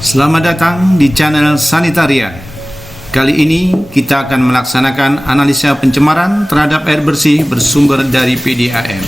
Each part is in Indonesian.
Selamat datang di channel Sanitarian. Kali ini kita akan melaksanakan analisa pencemaran terhadap air bersih bersumber dari PDAM.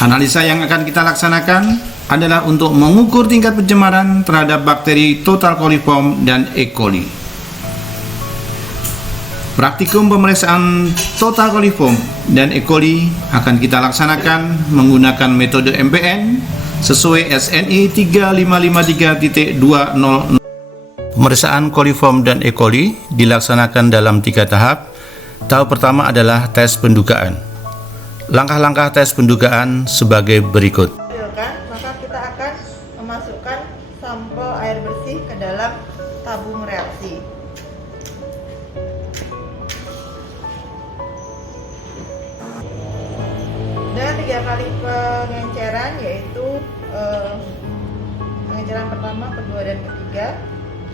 Analisa yang akan kita laksanakan adalah untuk mengukur tingkat pencemaran terhadap bakteri Total Coliform dan E. coli. Praktikum pemeriksaan Total Coliform dan E. coli akan kita laksanakan menggunakan metode MPN sesuai SNI 3553.200. Pemeriksaan coliform dan E. coli dilaksanakan dalam 3 tahap. Tahap pertama adalah tes pendugaan. Langkah-langkah tes pendugaan sebagai berikut. Maka kita akan memasukkan sampel air bersih ke dalam tabung reaksi. Dan 3 kali pengenceran, yaitu pengenceran pertama, kedua, dan ketiga.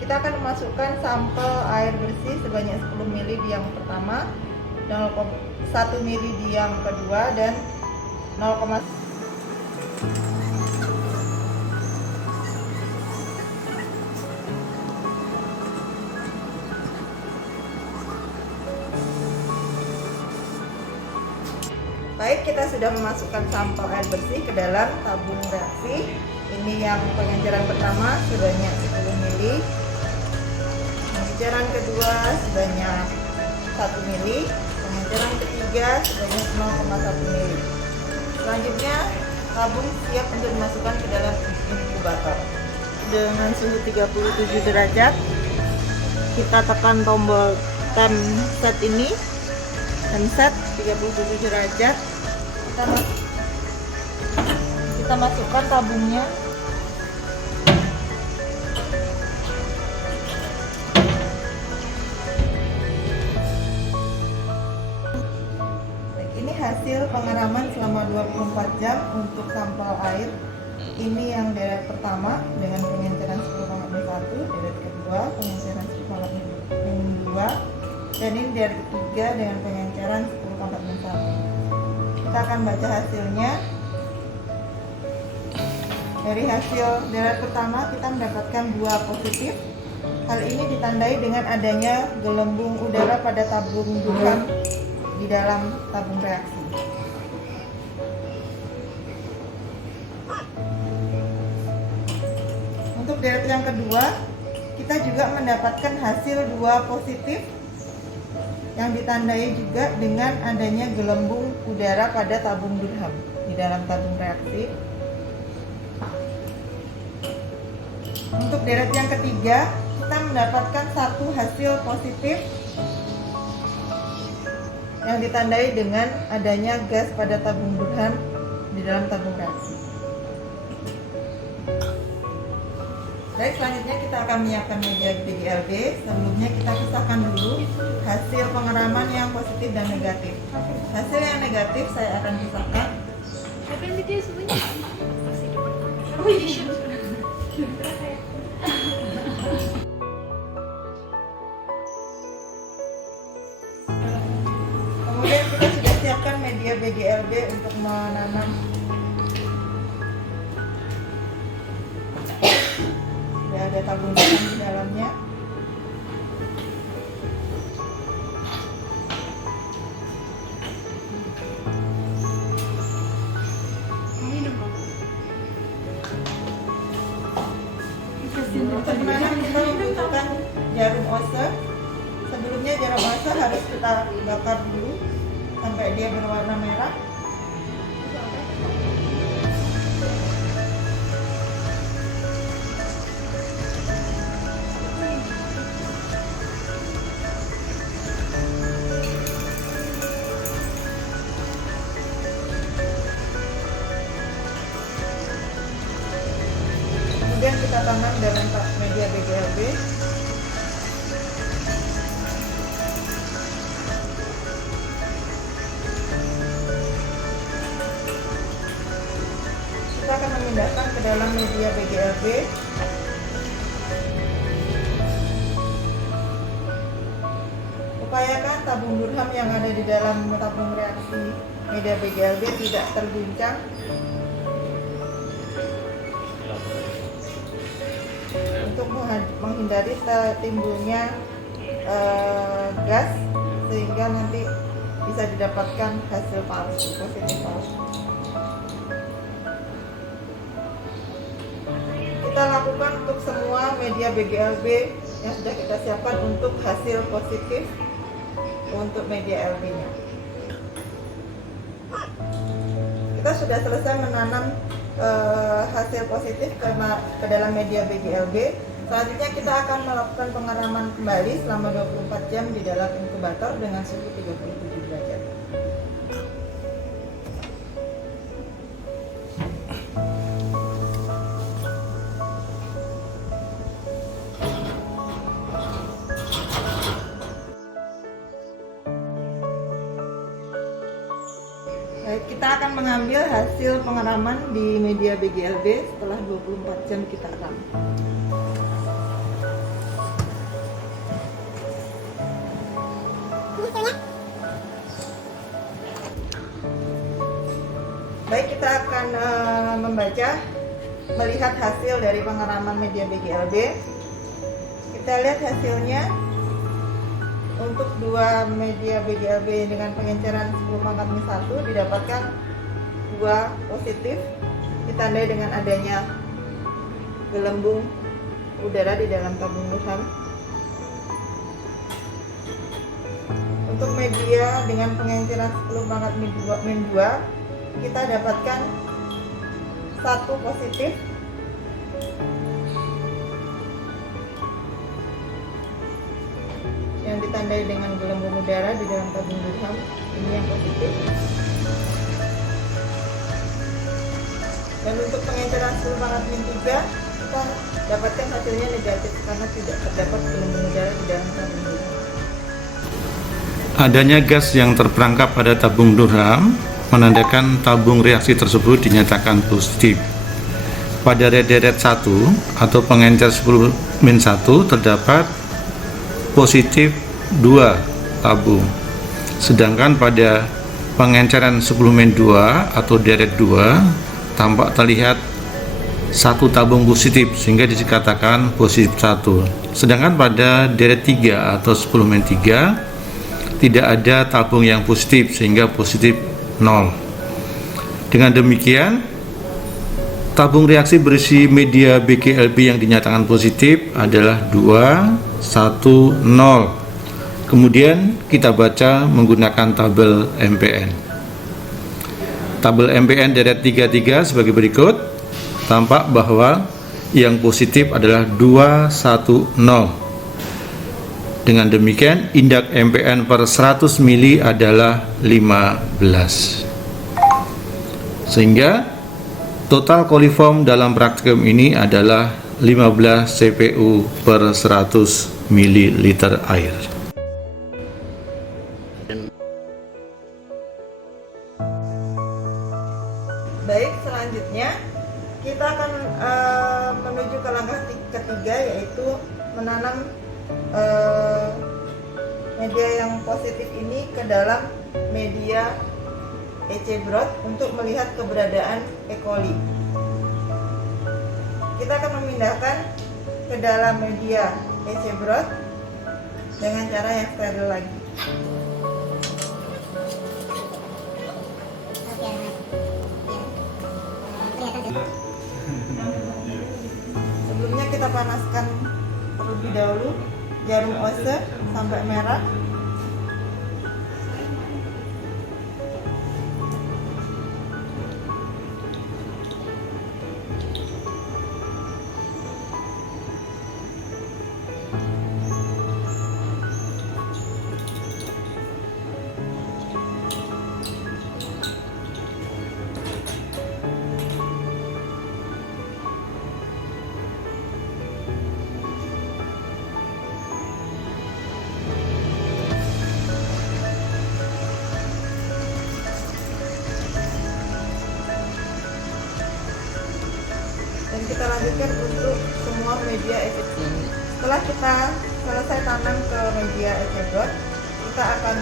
Kita akan memasukkan sampel air bersih sebanyak 10 ml di yang pertama, 1 ml di yang kedua, dan 0,1 Baik, kita sudah memasukkan sampel air bersih ke dalam tabung reaksi. Ini yang pengenceran pertama sebanyak 10 ml, pengenceran kedua sebanyak 1 ml, pengenceran ketiga sebanyak 0,1 ml. Selanjutnya, tabung siap untuk dimasukkan ke dalam inkubator. Dengan suhu 37 derajat, kita tekan tombol time set ini. Time set 37 derajat. Kita masukkan tabungnya. Ini hasil pengeraman selama 24 jam untuk sampel air. Ini yang deret pertama dengan pengenceran 10,1, deret kedua pengenceran 10,2, dan ini deret ketiga dengan pengenceran 10,1. Kita akan baca hasilnya. Dari hasil deret pertama kita mendapatkan 2 positif. Hal ini ditandai dengan adanya gelembung udara pada tabung Durham di dalam tabung reaksi. Untuk deret yang kedua, kita juga mendapatkan hasil 2 positif yang ditandai juga dengan adanya gelembung udara pada tabung Durham di dalam tabung reaksi. Untuk deret yang ketiga, kita mendapatkan 1 hasil positif yang ditandai dengan adanya gas pada tabung Durham di dalam tabung reaksi. Baik, selanjutnya kita akan menyiapkan media BGLB. Sebelumnya kita pisahkan dulu hasil pengeraman yang positif dan negatif. Hasil yang negatif saya akan pisahkan. Kemudian kita sudah siapkan media BGLB untuk menanam. Sudah ada tabung Durham di dalamnya. Untuk menanam kita membutuhkan jarum ose. Sebelumnya jarum ose harus kita bakar dulu sampai dia berwarna merah. Kemudian kita tanam dalam media BGLB. Kita akan memindahkan ke dalam media BGLB. Upayakan tabung Durham yang ada di dalam tabung reaksi media BGLB tidak terguncang. Untuk menghindari timbulnya gas, sehingga nanti bisa didapatkan hasil palsu, positif palsu. Kita lakukan untuk semua media BGLB yang sudah kita siapkan untuk hasil positif untuk media LB-nya. Kita sudah selesai menanam hasil positif ke dalam media BGLB. Selanjutnya kita akan melakukan pengeraman kembali selama 24 jam di dalam inkubator dengan suhu 37 derajat. Baik, kita akan mengambil hasil pengeraman di media BGLB setelah 24 jam kita ram. Baik, kita akan melihat hasil dari pengeraman media BGLB. Kita lihat hasilnya. Untuk dua media BGLB dengan pengenceran 10⁻⁻1 didapatkan 2 positif, ditandai dengan adanya gelembung udara di dalam tabung Durham. Untuk media dengan pengenceran 10⁻⁻2 kita dapatkan 1 positif, yang ditandai dengan gelembung udara di dalam tabung Durham. Ini yang positif. Dan untuk pengenceran 10⁻⁻3 kita dapatkan hasilnya negatif karena tidak terdapat gelembung udara di dalam tabung Durham. Adanya gas yang terperangkap pada tabung Durham menandakan tabung reaksi tersebut dinyatakan positif. Pada deret 1 atau pengencer 10⁻⁻1 terdapat positif 2 tabung, sedangkan pada pengenceran 10⁻2 atau deret 2 tampak terlihat 1 tabung positif sehingga dikatakan positif 1, sedangkan pada deret 3 atau 10⁻3 tidak ada tabung yang positif sehingga positif 0. Dengan demikian, tabung reaksi berisi media BGLB yang dinyatakan positif adalah 2, 1, 0. Kemudian kita baca menggunakan tabel MPN. Tabel MPN deret 33 sebagai berikut. Tampak bahwa yang positif adalah 2, 1, 0. Dengan demikian indeks MPN per 100 mili adalah 15. Sehingga total koliform dalam praktikum ini adalah 15 CPU per 100 ml air. Baik, selanjutnya kita akan menuju ke langkah ketiga, yaitu menanam media yang positif ini ke dalam media EC Broth untuk melihat keberadaan E. coli. Kita akan memindahkan ke dalam media EC Broth dengan cara yang steril lagi. Sebelumnya kita panaskan terlebih dahulu jarum ose sampai merah. Dan kita lanjutkan untuk semua media EC. Setelah kita selesai tanam ke media EC Broth, kita akan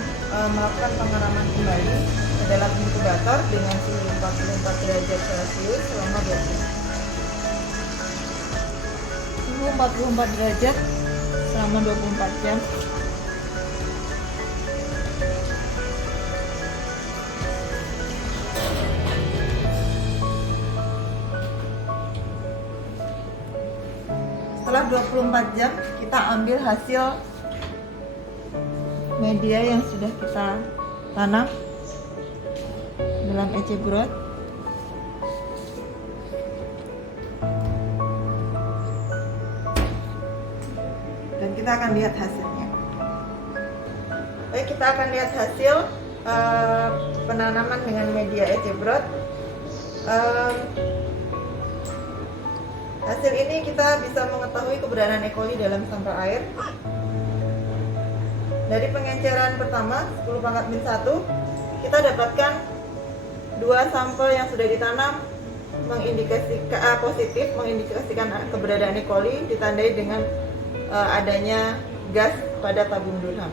melakukan pengeraman kembali ke dalam inkubator dengan suhu 44 derajat Celcius selama 2 jam. Suhu 44 derajat selama 24 jam. Setelah 24 jam, kita ambil hasil media yang sudah kita tanam dalam EC Growth. Dan kita akan lihat hasilnya. Baik, kita akan lihat hasil penanaman dengan media EC Growth. Hasil ini kita bisa mengetahui keberadaan E. coli dalam sampel air. Dari pengenceran pertama 10⁻⁻1, kita dapatkan 2 sampel yang sudah ditanam mengindikasikan positif, mengindikasikan keberadaan E. coli, ditandai dengan adanya gas pada tabung Durham.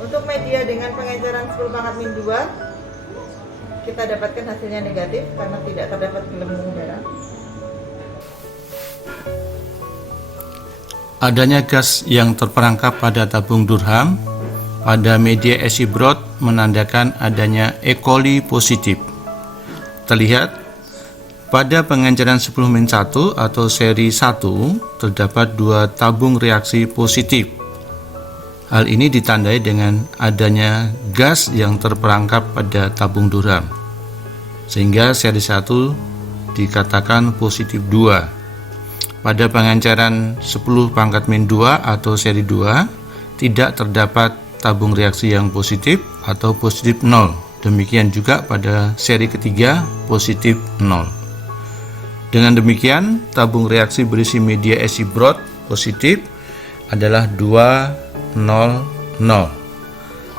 Untuk media dengan pengenceran 10⁻⁻2, kita dapatkan hasilnya negatif karena tidak terdapat gelembung darah. Adanya gas yang terperangkap pada tabung Durham pada media EC Growth menandakan adanya E. coli positif. Terlihat pada pengenceran 10⁻1 atau seri 1 terdapat 2 tabung reaksi positif. Hal ini ditandai dengan adanya gas yang terperangkap pada tabung Durham, sehingga seri 1 dikatakan positif 2. Pada pengenceran 10⁻2 atau seri 2 tidak terdapat tabung reaksi yang positif atau positif 0. Demikian juga pada seri ketiga positif 0. Dengan demikian, tabung reaksi berisi media EC Growth positif adalah 200.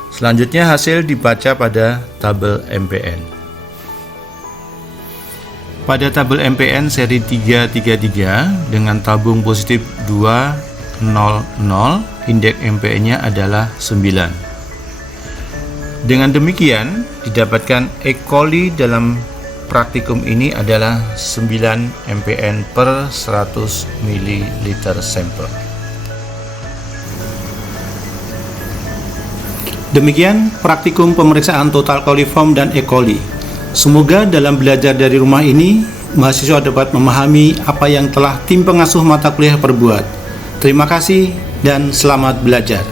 Selanjutnya hasil dibaca pada tabel MPN. Pada tabel MPN seri 333 dengan tabung positif 200, indeks MPN-nya adalah 9. Dengan demikian, didapatkan E. coli dalam praktikum ini adalah 9 MPN per 100 ml sampel. Demikian praktikum pemeriksaan total coliform dan E. coli. Semoga dalam belajar dari rumah ini, mahasiswa dapat memahami apa yang telah tim pengasuh mata kuliah perbuat. Terima kasih dan selamat belajar.